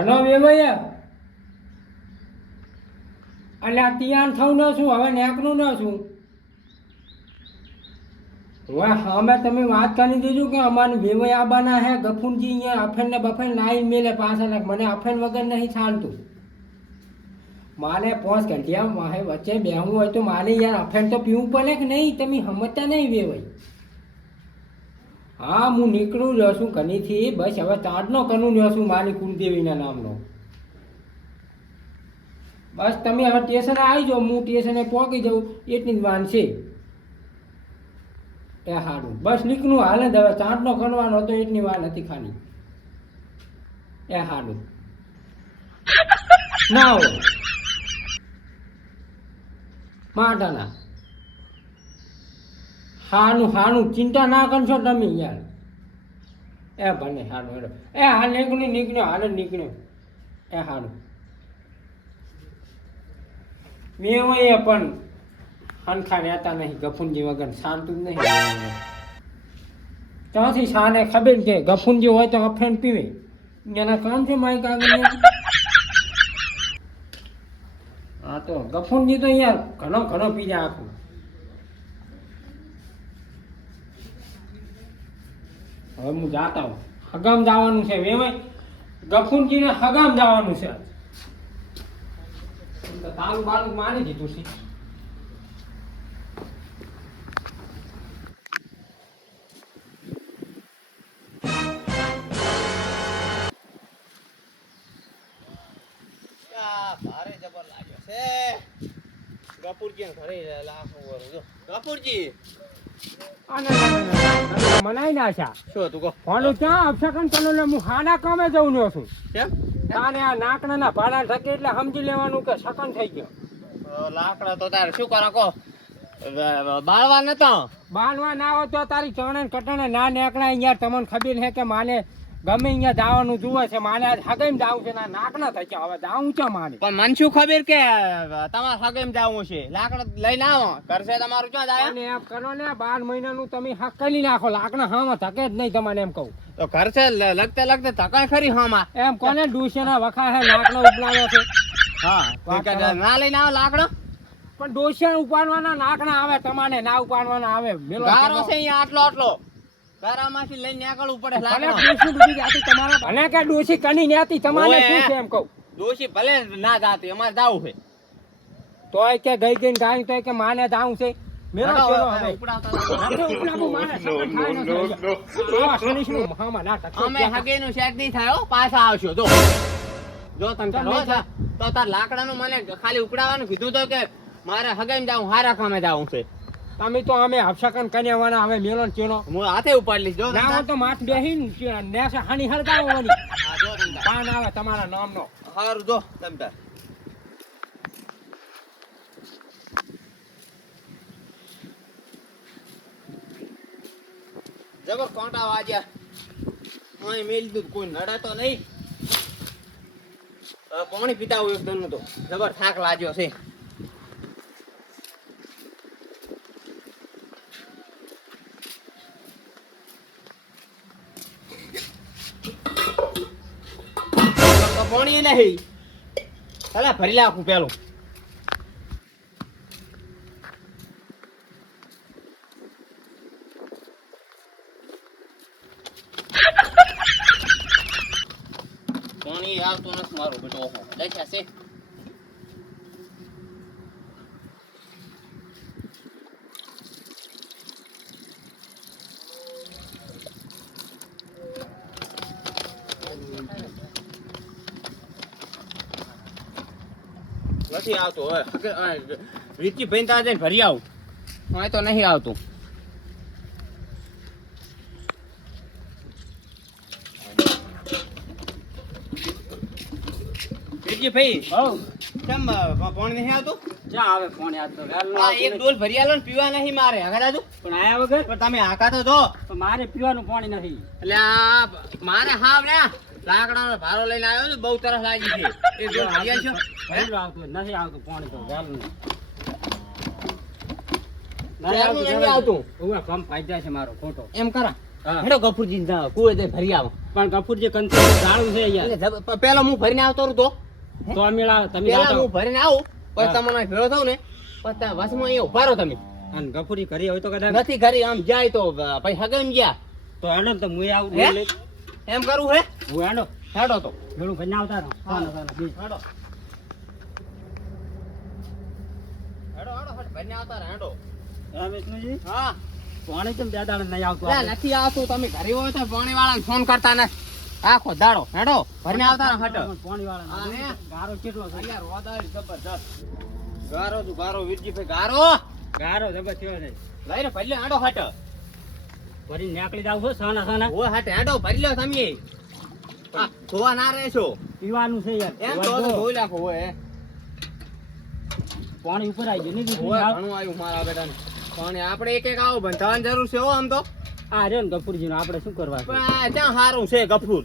ઘણો વેવાયા. આ તિયાન થવું ન છું, હવે નેકનું ન છું. હવે અમે તમે વાત કરી દીધું કે અમારે વેવાઈ આવવાના હે ગફુનજી અહીંયા અફેન ને બફેન લાઈ મેલે પાછા ને મને અફેન વગર નહીં ચાલતું. મારે પોસ ઘંટિયા મારે વચ્ચે બેહવું હોય તો મારે યાર અફેન તો પીવું પડે કે નહીં? તમે સમજતા નહીં વેવાઈ હા, હું નીકળું જ છું કનીથી. બસ, હવે ચાંદનો કનું રહ્યો છું મારી કુલદેવીના નામનો. બસ, તમે હવે સ્ટેશને આવી જાઓ. હું સ્ટેશને પહોંચી જાઉં. એટલી જ વાન છે. એ સારું બસ, નીકળું. હાલે જ હવે ચાંદનો કરવાનો હતો, એટલી વાર હતી ખાલી. એ સારું ના હોય. માટાના હાનું હાનું ચિંતા ના કરશો તમે યાર. એ ભલે હારું હેડો. એ હાલ નીકળ્યું, નીકળ્યો, હાલ નીકળ્યો. એ હારું. મેં પણ અનખા રહેતા નહીં, ગફુનજી વગર શાંતું નહીં ત્યાંથી શાને ખબર છે ગફુનજી હોય તો અફેન પીવે. એના કામ છે મારી કાગળ હા તો ગફુનજી તો યાર ઘણો ઘણો પી જાય આખું. હવે હું જાતા હું હગામ જવાનું છે વેવાય? ગફુનજીને હગામ જવાનું છે. એમ તો તાલું બાલું મારી દીધું છે. ભારે જબર લાગ્યો છે. ગપુરજી ને ઘરે લાખો વરો. જો ગપુરજી મનાઈ નાખ્યા શું? કહો? ફોનું ક્યાં અપશકન કરો ને હું હાના કામે જઉં નો છું? તારે આ નાકડાના ભાડા થકી એટલે સમજી લેવાનું કે શકન થઈ ગયો. લાકડા તો તારે શું કરો કો બાળવા નતો? બાળવા ના હોય તો તારી ચણે કટણે ના નેકડા અહીંયા તમને ખબર છે કે માને ગમે અહીંયા જવાનું જુએ છે માને આજ હગાઈ જાવું છે ના નાક ના થઈ હવે જાવું છે માને પણ મને શું ખબર કે તમારે હગેમ જાવું છે? લાકડા લઈને આવો. કરશે તમારું ક્યાં જાય? ને એમ કરો ને બાર મહિનાનું તમે હક નાખો. લાકડા હામાં થકે જ નહીં તમારે એમ કહું. તો કરશે લગતે લગતે થકાય ખરી હામાં. એમ કોને ડોશીના વખા હે લાકડો ઉપલાવ્યો છે? હા કે ના લઈને આવો લાકડો. પણ ડોસિયા ઉપાડવાના નાકના આવે તમારે ના ઉપાડવાના આવે. મેલો ગારો છે અહીંયા આટલો આટલો. ગારામાંથી લઈને નીકળવું પડે ભલે લાકડો. ડૂબી જાતી તમારા ભલે કે ડોશી કની નેતી તમારે શું છે એમ કહું? દોષી ભલે ના જાતી અમારે જાવું છે. તોય કે ગઈ ગઈ ગાય તોય કે માને જાવું છે. મેલો ચેલો હવે હવે. ઉપડાવતા હતા. નથી ઉપલાવું માને સગન થાય નથી. આવા શનિશનું મહામાં ના ટકે અમે ત્યાં. હગેનું સેટ નહીં થાય પાછા આવશો જો. જો. છે, તો તાર લાકડાનું મને ખાલી ઉકળાવાનું કીધું તો કે મારે હગે જાવું હારા કામે જાવું છે. તમે તો અમે અપશકન કન્યાવાના હવે મેલો ને ચેલો હું હાથે ઉપાડી લઈશ જો ના તો માથ બેહીન નેસે હાની હળગાવવાની હા, જો તને તાર. પાન આવે તમારા નામનો. હારું જો તમ તાર જબર કોંટા વાજ્યા અહીં મેલ દૂધ કોઈ નડે તો નહીં. પાણી પીતા હોય એકદમ તો. જબર થાક લાગ્યો છે. તો પાણી નહીં. ચાલે ભરી લાખું પેલું. પાણી આવતું નથી મારું, બેટો. ઓહો દેખ્યા છે. નથી આવતો હવે રીચી ભાઈ ત્યાં જઈને ભરી આવું. હું તો નહીં આવતું. રીચી ભાઈ હવ. કેમ અ, પાણી નહીં આવતું? જ્યાં આવે ફોન યાદ તો વહેલું આ આવતું એક ડોલ ભરી આલો ને પીવા નહીં મારે. આગળ દાદુ? પણ આયા વગર? પણ તમે હાકા તો. તો મારે પીવાનું પાણી નથી. એટલે મારે હાવ ને લાકડાનો ભારો લઈને આવ્યો ને બહુ તરફ લાગી છે. એ જો ભરી છો? આવતું નથી આવતું પાણી તો વહેલું કરા? પણ પેલો હું ભરીને આવતો રહું તો? તો તમે હું ભરીને આવું પણ. તમને ભેળો થવું ને પછી ત્યાં વચમાં અહીંયા તમે. અને ગફુરી ઘરે હોય તો કદાચ નથી કરી આમ જાય તો પછી હગમ ગયા. તો હેડો તો હું? આવું એમ કરવું હે? હું હેડો. હેડો તો. ઘણું ભાઈ ના આવતા હેડો. હેડો હેડો હટ ભરીને આવતા હેડો. હા વિષ્ણુજી? હા. પાણી કેમ બે દાડે નહીં આવતું નથી આવતું. તમે ઘરે હોય તો પાણી વાળાને ફોન કરતા ને. આખો દાડો. હેડો. ભરીને આવતા હટ પાણી વાળા? ગારો કેટલો છે? રોદાળ જબરજસ્ત. ગારો તું ગારો વીરજીભાઈ ગારો. ગારો જબર થયો છે. લઈને ભરી લો હેડો હટ વળી નીકળી જાવ છો સાના સાના. ઓ હા ટેડો ભરી લો તમે આ ખોવા ના રહેશો પીવાનું છે યાર. એમ તો ધોઈ લાખો હોય પાણી ઉપર આવી ગયું નહીં ઘણું આવ્યું મારા બેટાને. પાણી આપણે એક એક આવો બંધાવાની જરૂર છે હો આમ તો. આ રહ્યો ને ગફુરજી આપણે શું કરવા ક્યાં સારું છે ગફુર?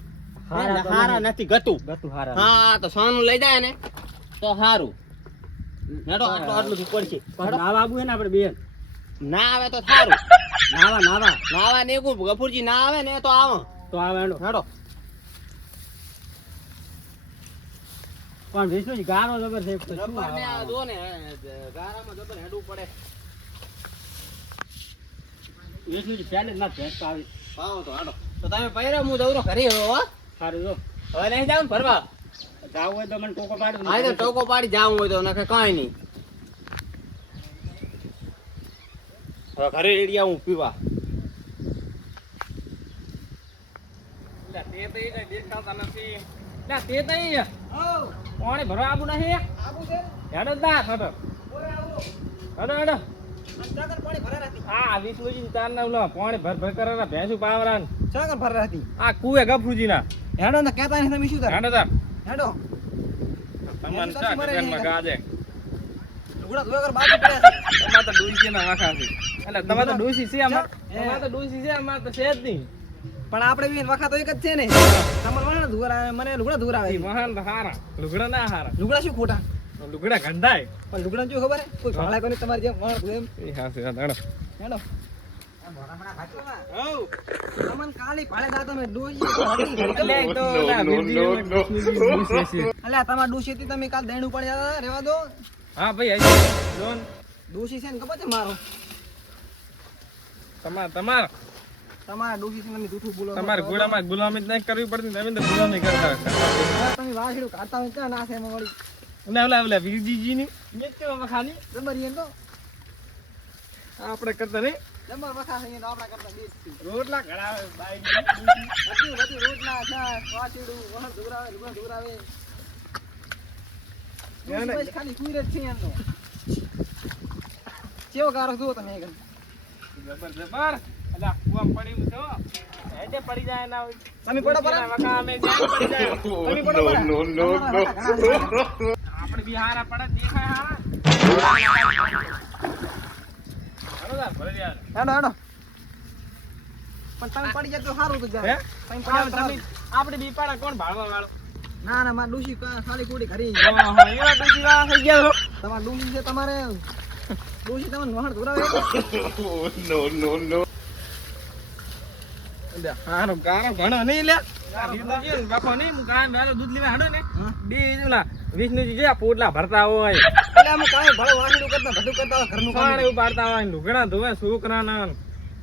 હારા નથી ગતું. ગતું હારા હા તો સોનું લઈ જાય ને તો હારું. નડો આટલું આટલું પડશે પણ નાવા આવું હે ને આપણે બેન. ના આવે તો સારું. ના ને કોઈ ગફુરજી ના આવે ને તો આવો. તો આવે હેડો. હેડો. પણ વિષ્ણુજી ગારો જબર છે જબર ને આ? જો ને ગારામાં જબર હેડવું પડે. વિષ્ણુજી પહેલે જ ના ભેટ આવી. આવો તો હેડો. તો તમે પહેરે હું દઉં ઘરે હો સારું જો. હવે નહીં જાવ ફરવા. જાવું હોય તો મને ટોકો પાડી હા તો ટોકો પાડી જાવું હોય તો નકે કાંઈ નહીં. હવે ઘરે આવું પીવા. પાણી ભરવા આવું નહીં? હેડો દા હેડો. હેડો હેડો. આ વિષ્ણુજી તાર ના પાણી ભર ભર કરે ભેંસું પાવરા ને. ચાકર ફર હતી આ કુએ ગફુજી ના હેડો ને કહેતા નહીં તમે શું તાર હેડો તાર. હેડો. તમને ચા ગાજે. વગર છે. તમારે તો ડોસી ના વાંખા છે. એટલે તમારે તો ડોસી છે અમાર તમારે તો ડોસી છે અમારે તો છે જ નહીં. પણ આપણે બી વખત એક જ છે ને. તમારે મને ધુવર આવે મને લુગડા ધુવર આવે મહાન હારા. લુગડા ના હારા. લુગડા શું ખોટા? લુગડા ગંધાય. પણ લુગડા શું ખબર કોઈ ભાડા કોની તમારી જેમ વણ એમ? એ હાસે હેડો. હેડો. હઉ. તમને કાલી ભાડે દા તમે કાલ દેણ ઉપાડી રેવા દો. હા ભાઈ હજી છે ને ખબર છે મારો? તમાર તમાર. તમારા ડોસી છે ને જૂઠું બોલો છો. તમારે ગુલામાં ગુલામી જ નહીં કરવી પડતી તમે તો ગુલામી કરતા તમે વાસડું કાઢતા હોય ત્યાં ના છે એમાં વળી. અને ઓલા ઓલા વીરજીજી ની નિત્ય વખાની. જબર તો. આપણે કરતા નહીં. વખા છે ઈ આપણા કરતા બેસ્ટ રોટલા ઘડાવે બાઈ બધું બધું રોટલા શાક વાટીડું વહણ ધુરાવે લુગડા ધોરાવે ખાલી કુઈર જ છે એમ તો કેવો ગારો જુઓ તમે જબર જબર અલા કુવા પડી છો. હેડે પડી જાય ના તમે પડો પડો ના અમે જ્યાં પડી જાય. તમે પડો પડો તમારા વખા આપણે બી પડે દેખાય હારા. હાલો યાર. હેડો હેડો. પણ તમે પડી જાય તો સારું તો જાય. તમે આમ પડ્યા તો તમે આપણે બી પાડા કોણ ભાળવા વાળો? ના ના મારે ડૂસી ખાલી કુડી ઘરી એવા ડૂસી વાળા થઈ ગયા તમારે ડૂસી છે તમારે. ડૂસી તમે વહણ ધોરાવે. ઘણો નહીં લે. નહીં હું દૂધ લેવા હાડો ને બે ઓલા વિષ્ણુજી જે પોટલા ભરતા હોય. એટલે અમે કાંઈ ભલે વાસણું કરતા બધું કરતા હોય ઘરનું કામ. પાણી ઉપાડતા હોય લુગડા ધોવે છોકરાના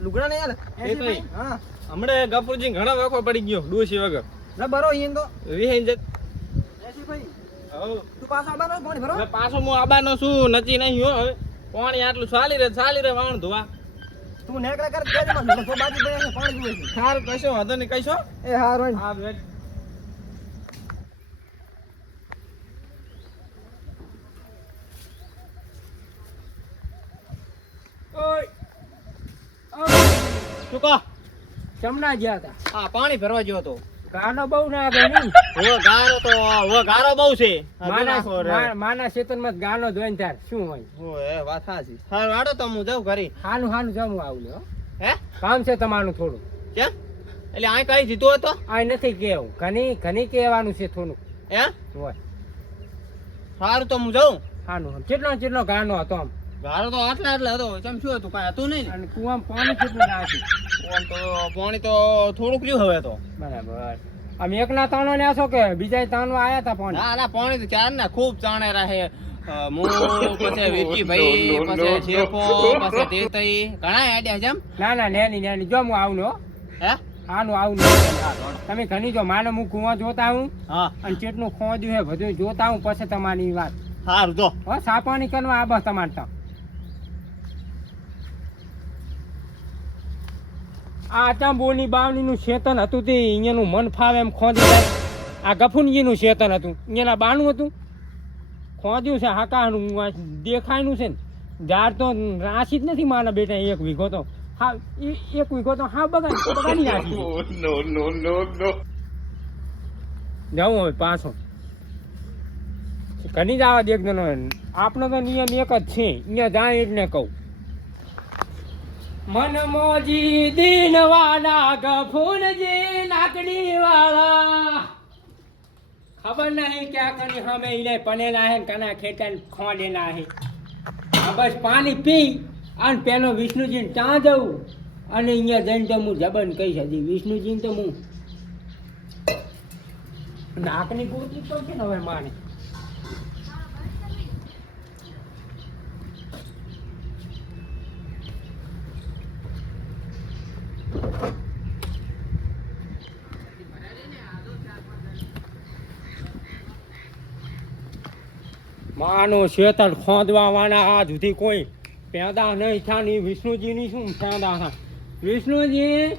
લુગડા ને યાર એ તો હા. હમણે ગપુરજી ઘણો વખો પડી ગયો ડોસી વગર. ના ઈ એમ તો. વિહીન જત એસી ભાઈ. હવ. તું પાછો આવવાનો પાણી ભરો. પાછો હું આબાનો શું નચી નહીં હો હવે. પાણી આટલું ચાલી રે ચાલી રે વાણ ધોવા. તું નેકળે કર કે માં તો બાજી બે પાણી પીવે છે. હાર કશો વાંધો નહીં કશો એ હારો હા બેટ ઓય ચમના ગયા હતા. આ પાણી ભરવા ગયો હતો. ગાનો બહુ ના ગણી ઓ ગારો તો ઓ ગારો બહુ છે. માના. મા- માના જ ગાનો જોઈને તાર શું હોય? ઓય, વાત સાચી. હાલ વાડો તો હું જાઉં ઘરે. હાનું હાનું જમું આવું લ્યો હે. કામ છે તમારું થોડું. કેમ એટલે આ કઈ જીતો હતો આ નથી કેવું. ઘણી ઘણી કહેવાનું છે થોડું હે? હોય. સારું તો હું જાઉં. હાનું. કેટલો કેટલો ગાનો હતો આમ? ગારો તો આટલા આટલા હતો. ચમ શું હતું? કાંઈ હતું નહીં ને. અને કુવામાં પાણી કેટલું નાખ્યું આમ તો પાણી તો થોડુંક રહ્યું હવે તો. બરાબર. આમ એકના તાણો ને આશો કે? બીજા તાણો આયા હતા પાણી? ના ના પાણી તો ચાર ને ખૂબ ચાણે રહે. અ, હું પછી વિકીભાઈ પછી શેફો પછી તેતઈ. ઘણા આડ્યા છે એમ? ના ના નેની નેની જો હું આવું હો હે? હાનું આવું તમે ઘણી જો માને હું કુવા જોતા હું હા. અને કેટલું ખોદ્યું હે બધું જોતા હું પછી તમારી વાત. સારું જો. હો સાપાણી કરવા આ બસ તમારે આ આચાંબોની બાવણીનું શેતન હતું તે અહીંયાનું મન ફાવે એમ ખોદી આ ગફુનજીનું શેતન હતું. અહીંયાના બાનું હતું. ખોંદ્યું છે હાકાનું દેખાયનું છે ને. ઝાડ તો રાશી જ નથી મારા બેટા એક વીઘો તો. હા એક વીઘો તો હા બગાડ નાખી જાઉં હવે પાછો. ઘણી જ આવા દેખજો આપણો તો નિયમ એક જ છે. અહીંયા જાય એટલે કહું. મન મોજી દીનવાલા ગફૂરજી નાકડી વાળા. ખબર નહીં ક્યાં કરી હમે ઇને પનેલા હે કના ખેતર ખોડેલા હે. બસ પાણી પી અને પેલો વિષ્ણુજીને ત્યાં જવું અને અહીંયા જઈને તો હું જબન કહી હતી વિષ્ણુજીને તો હું નાકની ગોતી તો કે હવે માને માનો શેતર ખોદવા વાળા આ સુધી કોઈ પેદા નહીં થયા ની વિષ્ણુજીની શું પેદા થા વિષ્ણુજી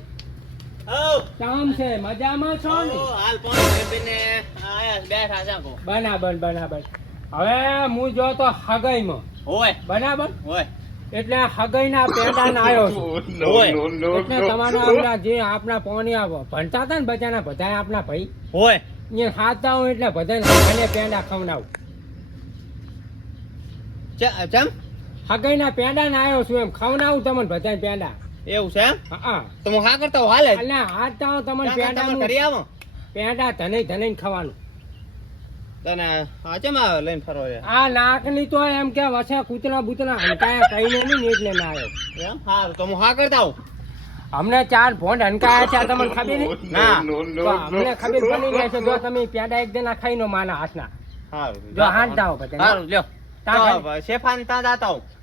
કામ છે? મજામાં છો ને? હાલ પાણી ભરીને આયા છે, બેઠા છે બરાબર બરાબર હવે હું જો તો હગાઈમાં. હોય. બરાબર હોય. એટલે હગાઈના પેડાને આવ્યો છું. એટલે તમારા આપણા જે આપણા પોણી આવો. ભણતા હતા ને બધાના બધા આપણા ભાઈ? હોય. એ ખાતા હું એટલે બધાને પેંડા ખવડાવું. ચમ? હગાઈના પેંડા ના આવ્યો છું એમ. ખવડાવું તમને બધા પેંડા. એવું છે એમ? હા તો હું હા કરતા હાલે. એટલે હાથ તાવ તમને પેંડા કરી આવો. પેંડા ધને ધને ખાવાનું. તને હા ચમ આવે લઈને ફરો આ નાકની તો એમ કે વસે કૂતરા બૂતરા હંકાયા કહીને નહીં એટલે ના આવ્યો એમ? હા તો હું હા કરતા આવું અમને ચાર ભોંડ હંકાયા છે તમને ખબર નહીં ના. તો અમને ખબર પડી ગઈ છે જો તમે પેંડા એક જણા ખાઈ નો માના હાથના. હારું. જો હાથ દાવો બધા હારું લ્યો. તો શેફાને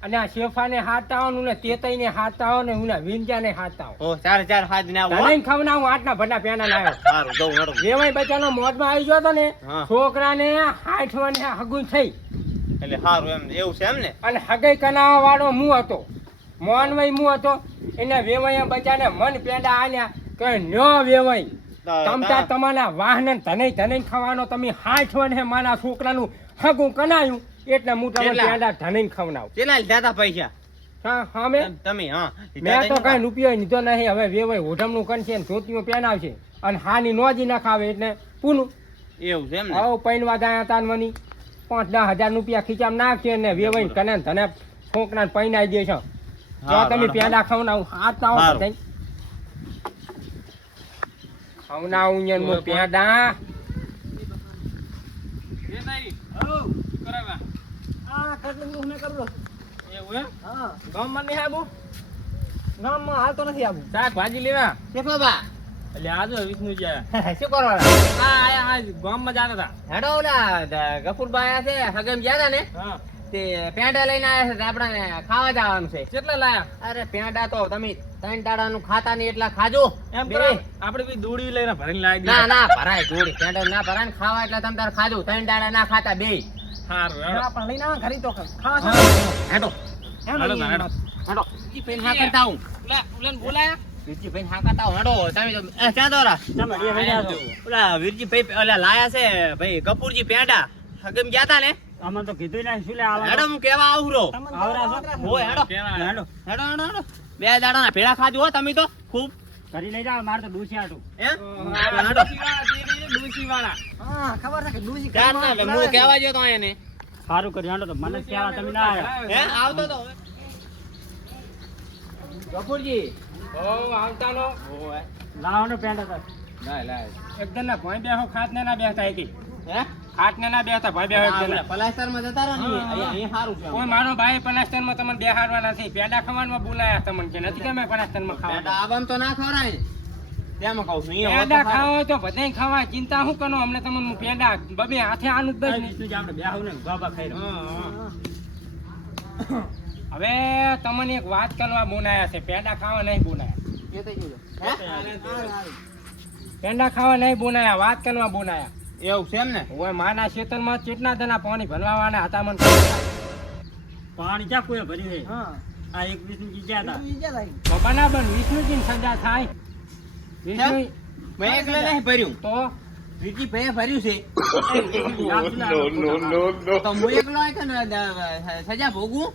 અને આ શેફાને હાથ ને તેતઈને હાથ ને હું વિંજાને હાથ ઓ ચાર ચાર હાથ ને આવું હો. તને ખવડાવું આટલા ભડા પેના ના આવ્યો હારું જવું હેડો વેવાઈ બચ્ચાનો આવી ગયો તો ને છોકરાને હાઠ હગું થઈ. એટલે હારું એમ એવું છે એમ ને? અને હગઈ કનાવા વાળો હું હતો. મોનમય હું હતો. એને વેવય બચા ને મન પેડા આલ્યા કે ન વેવાય તમતા તમારા વાહન ધને ધને ખાવાનો તમે હાઠ મને મારા છોકરાનું હગું કનાયું. એટલે હું તમને? પેંડા ધને ખવડાવું. કેટલા લીધા હતા પૈસા? હા હા મેં તમ- તમે હા. મેં તો કઈ રૂપિયો લીધો નહીં. હવે વેવાઈ હોઢમણું કરશે ને ધોતીઓ પહેરાવશે અને હાની નોજી નાખાવે એટલે પૂરું એવું છે એમ આવો પૈનવા હતા મની પાંચ દસ હજાર રૂપિયા ખીચામાં નાખશે ને વેવાઈ કને ધને છોકરા ને પૈનાઈ દેશો જો હારું, તમે પેલા ખવડાવું હાથ આવો થઈ. ખવડાવું પેંડા. ગામમાં હાલ તો નથી આવું લેવા બા એટલે આજો વિષ્ણુજી શું કરો હા આયા હા ગામમાં જતા હતા હેડો છે હગમ ગયા ને તે પેંડા લઈને આયા છે તે આપણાને ખાવા જવાનું છે કેટલા લાયા અરે પેંડા તો તમે ત્રણ દાડાનું ખાતા નહીં એટલા ખાજો એમ. કરો આપણે બી દોડી લઈને ભરીને લાવી ના ના ભરાય જોડી પેંડા ના ભરાય ખાવા એટલે તમે તાર ખાજો ત્રણ દાડા ના ખાતા, બે સારું હા, પણ લઈને આવો ઘરે તો ખાવા હા. છે હેડો. એમ હાલો, નહીં, હાલો. હેડો. ઈ પેન હા કરતા હું બોલાયા? વીરજી હા કરતા હેડો તમે તો એ, ક્યાં દોરા? ચાલો, એ લઈને આવજો. ઓલા વીરજી ઓલા લાયા છે ભાઈ કપૂરજી પેંડા. હગમ ગયા તા ને? અમે તો કીધું ના શું લે આવા હેડો હું કેવા આવરો રો આવરા છો? આવરા છો? હોય હેડો. હેડો હેડો હેડો હેડો. બે દાડાના ભેળા ખાજો હો તમે તો. ખૂબ. કરી લઈ જાવ મારે તો ડૂસી આટું હેડો. સારું કર્યું હાંડો તો મને કહેવા તમે ના આવતો તો મારો ભાઈ પલાસ્ટરમાં તમને બેહાડવા નથી પેડા ખવાનમાં બોલાયા તમને કે નથી કે મેં પલાસ્ટરમાં પેટા ખાવા આવામ તો ના ખવડાય ને. તેમાં કહું છું પેડા. ખાવા હોય તો બધાય ખાવા ચિંતા શું કરો અમને તમને હું પેડા બબે હાથે આનું જ એ દઈશ ને. વિષ્ણુજી આપણે બેહું ને બાબા ખાઈ હવે તમને એક વાત કરવા બોનાયા છે. પેડા ખાવા નહીં. હે? પેંડા ખાવા નહીં બોનાયા વાત કરવા બોનાયા એવું છે એમ ને ઓય માના ખેતરમાં ચેટના જણા પાણી ભરવાવાના હતા મને પાણી ક્યાં કોઈ ભર્યું હા. આ એક વિષ્ણુજી ગયા હતા. બરાબર વિષ્ણુજીને સજા થાય. મેં એકલે નહીં ભર્યું. તો? વિકી ભાઈએ ભર્યું છે. તો હું એકલો હોય કે ને, દ- સજા ભોગવું?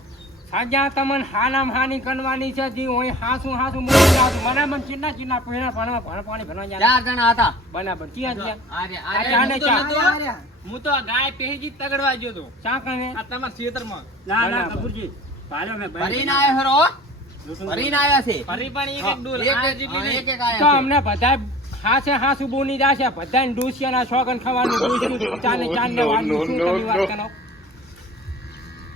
સજા તમને હાનામ હાની કરવાની છે જી ઓય હાસું હાસું બોલી જાતું બરાબર ચીના ચીના પીણા ભણવા ભણ પાણી ભરવા ચાર જણા હતા. બરાબર ક્યાં ગયા? હું તો પહેજી તગડવા ગયો તો ચા કને? આ તમારા ખેતરમાં. ના ના કપૂરજી. ભાલ્યો મેં ભરીને આવ્યો હરો ભરીને આવ્યા છે? ફરી પણ એક એક- હા, એક એક આયા છે. અમને બધા હાસે હાસું બોની જાશે બધાને ડોસિયાના શોગન ખાવાનું ડોસિયું ચાને ચાંદને વાળનું શું તમે વાત કરો?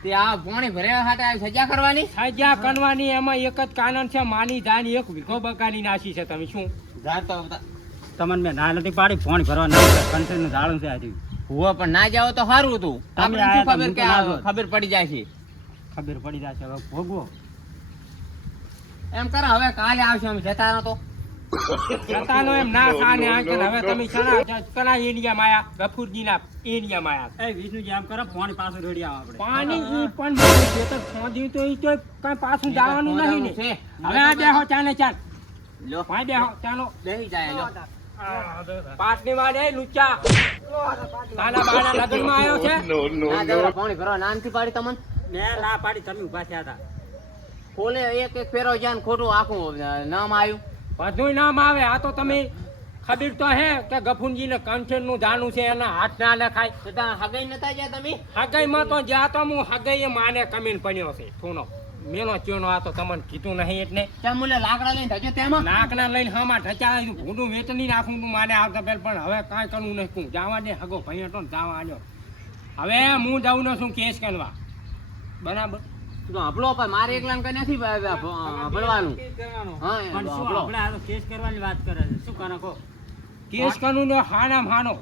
તે આ પાણી ભર્યા હાટે સજા કરવાની? સજા કરવાની એમાં એક જ કારણ છે માની ધાની એક વીઘો બગાડી નાસી છે. તમે શું? તમને મેં ના નથી પાડી પાણી ભરવા ના કંટ્રીનું ઝાડું છે આજે હુવા પણ ના જાવ તો સારું હતું. શું ખબર કે પડી જાય છે? ખબર પડી જાય હવે ભોગવો. એમ કરો હવે કાલે આવશે અમે જતા નતો એમ ના આંકલ હવે તમે એ વિષ્ણુજી આમ કરો પાણી પાછું રેડી આવો આપણે. પાણી ઈ પણ મારું ખેતર ખોદ્યું તો ઈ તો કઈ પાછું જવાનું નહીં ને. હવે આ બેહો ચાને ચાલ. લો. ભાઈ બેહો ચાલો. બેહી જાય લો. પાટની માં લુચ્ચા. તાના બાના લગ્નમાં આવ્યો છે. પાણી ભરવા નાનથી પાડી તમને. મેં ના પાડી તમે ઊભા થયા હતા. ખોલે એક એક ફેરો જાય ખોટું આખું નામ આવ્યું. બધું નામ આવે. આ તો તમે ખબર તો હે કે ગફુનજી ને કંઠેરનું દાનું છે એના હાથ ના લખાય. તો હગાઈ નતા જ્યાં તમે? હગાઈ માં તો જ્યાં તો હું હગાઈ માને કમીન પડ્યો છે. થોનો મેનો ચૂનો આ તો તમને કીધું નહીં એટલે. મુલે લાકડા લઈને ધજો તેમાં? લાકડા લઈને હામાં ઢચા ભૂંડું વેચની નાખું તું માને આવતા પહેલ પણ હવે કાંઈ કરવું નહીં. તું જવા દે. હગો ભાઈ હતો ને જવા આવ્યો હવે હું જાઉં ને શું કેસ કરવા? બરાબર? પણ મારે એકલાને કઈ નથી હા પણ શું આપણે આ તો કેસ કરવાની વાત કરે છે. શું કરો કહો? કેસ કરવું ને હાનામ હાનો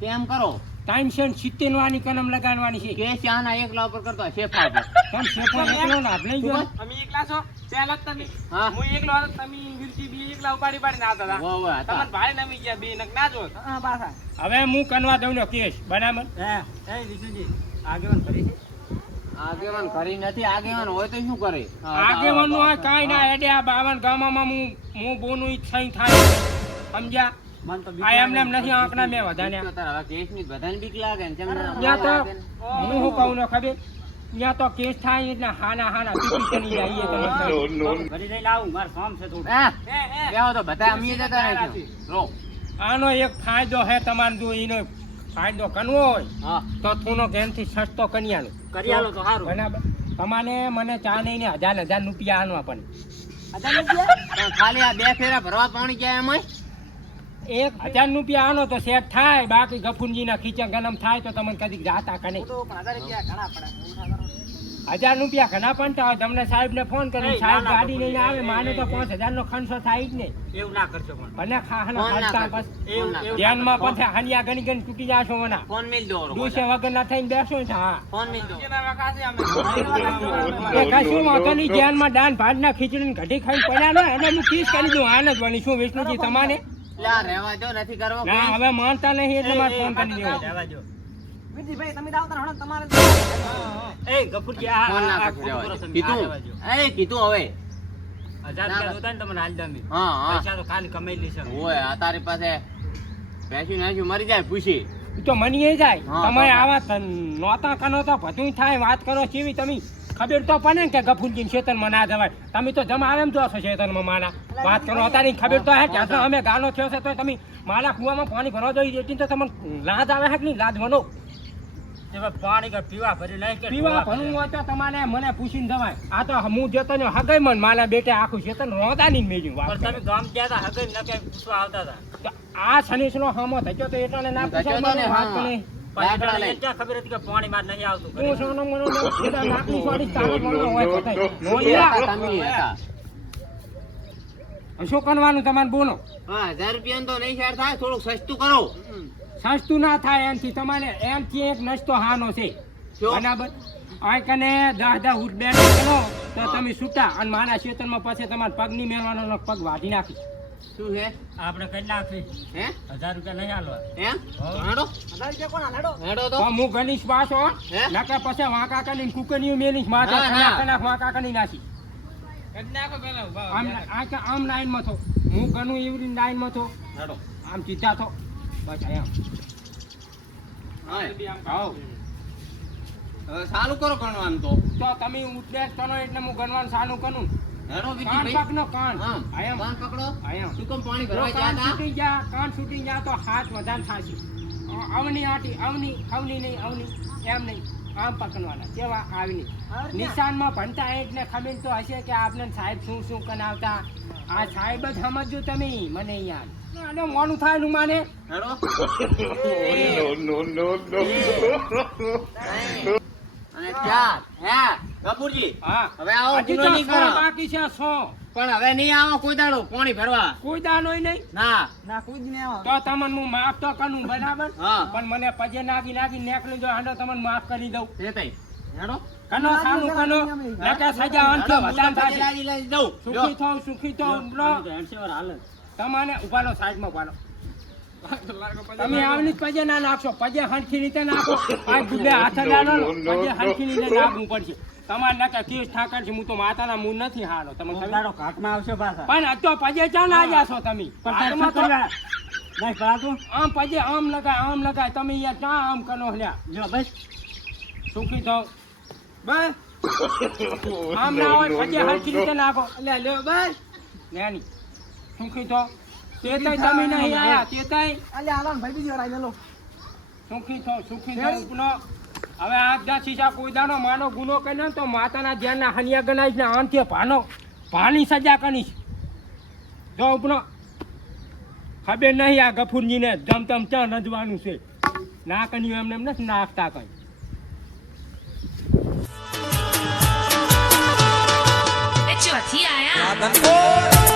તેમ કરો? ત્રણસો ને સિત્તેર વાની કલમ લગાડવાની છે. કે આના એકલા ઉપર કરતો હોય, શેફા એકલો ને આપણે જો. અમે એકલા છો? જ તમે. હા. હું એકલો તમે વીરજી બી એકલા ઉપાડી પાડી ના હતા. ભાઈ નમી ગયા બે નક ના જો પાછા. હવે હું કનવા દઉં ને કેસ. બરાબર? એ એ વિષ્ણુજી આગેવાન ફરી છે આગેવાન કરી નથી આગેવાન હોય તો શું કરે આગેવાનું આ કાઈ ના એટલે આ બાવન ગામમાં હું હું બોનું ઈચ્છા થાય સમજ્યા મન તો બીક આ એમને એમ. નથી આંકડા મેં વધાર્યા તારા કેસની બધાને બીક લાગે ને ત્યાં તો ને. હું શું કહું ને ખબર ત્યાં તો કેસ થાય એટલે હાના હાના પીપી કરી આવું મારે કામ છે થોડું તો બધા જતા. રો. આનો એક ફાયદો હે તમારે જો એનો ફાયદો કરવો હોય તો થોડો ઘેરથી સસ્તો કન્યાનો કરી આલો તો સારું બરાબર. તમારે મને ચા નહીં ને હજાર હજાર રૂપિયા આનવા પણ હજાર રૂપિયા? ખાલી આ બે ફેરા ભરવા પાણી ગયા એમાં એક હજાર રૂપિયા આનો તો સેટ થાય બાકી ગફુનજીના ખીચા ગરમ થાય તો તમને કદી જાતા કને હજાર રૂપિયા ઘણા પણ થાય તમને સાહેબ ને ફોન કરી સાહેબ ગાડી લઈને આવે માને તો પાંચ હજાર નો ખર્ચો થાય જ નહીં એવું ના કરશો પણ. ભલે ખાના કરશો. બસ. ધ્યાનમાં પછી હાનિયા ગણી ગણી તૂટી જાશો મને. ફોન મિલ દો દિવસે વગર ના થઈને બેસો ને હા. ફોન મિલ દો કશું વાંધો નહીં ધ્યાનમાં દાન ભાત ના ખીચડી ને ઘટી ખાઈને પડ્યા ને એટલે હું કીસ કરી દઉં આનંદ બની શું વિષ્ણુજી તમારે? લા રહેવા દો નથી કરવો ના કોઈ. હવે માનતા નહીં એટલે મારે ફોન કરી દેવો. વીરજીભાઈ, તમે આવતા તમારે એ ગફુરજી આ ફોન ના આ- આ કરશો, ખોટું રહેવા કરો દો. તમે. આ રહેવા કીધું એ કીધું હવે. હજાર રૂપિયા તમને હાલ દમી હા હા. પૈસા તો ખાલી કમાઈ લેશે ઓય આ તારી પાસે ભેંસું ને મરી જાય પૂછી. તો મનીએ જાય. તમે આવા નોતા કનો તો બધું થાય વાત કરો કેવી તમે. ખબર તો પડે ને કે ગફુરજી શેતનમાં ના જવાય. તમે તો જમા આવે એમ જો છો શેતનમાં માના વાત કરો અત્યારે ખબર તો હે અમે ગાનો થયો છે તો તમે મારા કુવામાં પાણી ભરવા જોઈએ એટલી તો તમને લાજ આવે હે કે નહીં? લાજ વનો એવા પાણી પીવા ભરી નહીં પીવા ભરવું હોય તો તમારે મને પૂછીને જવાય આ તો હું જતો ને હગાઈ મન મારા બેટે આખું શેતન રોતા નહીં મેજ્યું વાત તમે ગામ ગયા હતા હગઈ ન કે પૂછવા આવતા હતા હામો થયો તો ના મને વાત નહીં ખબર હતી કે પાણી માં નહીં સોનો મનો તારે હોય હતા. શું કરવાનું તમારે બોલો હા હજાર રૂપિયા તો નહીં શેર થાય થોડુંક સસ્તું કરો સસ્તું ના થાય એમથી. તમારે એમથી એક નસ્તો હાનો છે. બરાબર? આ કને દસ દસ ઉઠ બે કરો તો તમે છૂટા અને મારા ચેતનમાં પછી તમારે પગની મેળવાનો પગ વાઢી નાખી. શું હે આપણે કઈ નાખી હે? હજાર રૂપિયા નહીં હાલવા એમ હેડો? હજાર રૂપિયા કોણ હાલે હેડો? હેડો તો. તો હું ગણીશ પાછો. હે? પછી વાંકા કરીને કુકણીઓ મેલીશ માથે. કલાક વાંકા કરી નાખી આમ આ આમ લાઈનમાં થો હું ગણું એવી લાઈનમાં હેડો. આમ સીધા થો ચાલુ કરો ગણવાનું તો. તો તમે ઉઠે કરો એટલે હું ગણવાનું સાનું કરું. કાન પકડો કાન. હા આ કાન પકડો. આ એમ શું કેમ પાણી ભરવા ગયા હતા? છૂટી ગયા કાન છૂટી ગયા તો હાથ વધારે થાશે. અવની આટી અવની અવની નહીં અવની. એમ નહીં. આમ પકડવાના. કેવા આવની નિશાનમાં ભણતા એટલે ખમીન તો હશે કે આપને સાહેબ શું શું કરાવતા? આ સાહેબ જ સમજજો તમે મને યાર આને મોડું થાયનું માને. હેડો. અને ચાર. હે કપૂરજી હવે આવો ગુનો નહીં કરો બાકી છે સો. પણ હવે નહીં આવો કોઈ દાડો પાણી ભરવા. કોઈ દાડો નહીં. ના. ના કોઈ જ નહીં આવો. તો તમને હું માફ તો કરું બરાબર? હા. પણ મને પજે નાખી નાખી નેકલી જો હાંડો તમને માફ કરી દઉં. એ તઈ. હેડો. કનો સાનું કનો. નકે સજા અંત લાગી દઉં. સુખી થો સુખી થો લો હેન્ડસેવર હાલે. તમારે ઊભા લો સાઈડમાં ઊભા લો તમે આવની પજે ના નાખશો પજે હંઠી રીતે નાખો. આ ગુડે હાથ ના પજે હંઠી રીતે નાખવું પડશે. તમારે નકે કેસ ઠાકર છે હું તો માતાના મૂળ નથી હાલો. તમે તમારો ઘાટમાં આવશે પાછા. પણ આ તો પજે ચા ના જાશો તમે? પણ હાથમાં તો આમ પજે આમ લગાય આમ લગાય. તમે યાર ચા આમ કરો લ્યા? જો બસ. સુખી થો. બસ. આમ ના હોય પજે હરખી રીતે નાખો. લે લ્યો બસ. લેની સુખી થો તેતાય તમે નહીં આયા તેતાય અલ્યા હાલો ને ભાઈ બીજી વાર આઈ લે સુખી થો સુખી થો ઉપનો હવે આ દા શીશા કોઈ દાડો માનો ગુનો કરીને ને તો માતાના ધ્યાનના હનિયા ગણાઈશ ને આંતે ભાનો ભાની સજા કરીશ. જો ઉપનો ખબર નહીં આ ગફુરજીને જમ તમ ત્યાં નજવાનું છે. ના કર્યું એમને એમ નથી નાખતા કઈ. ચોથી આયા.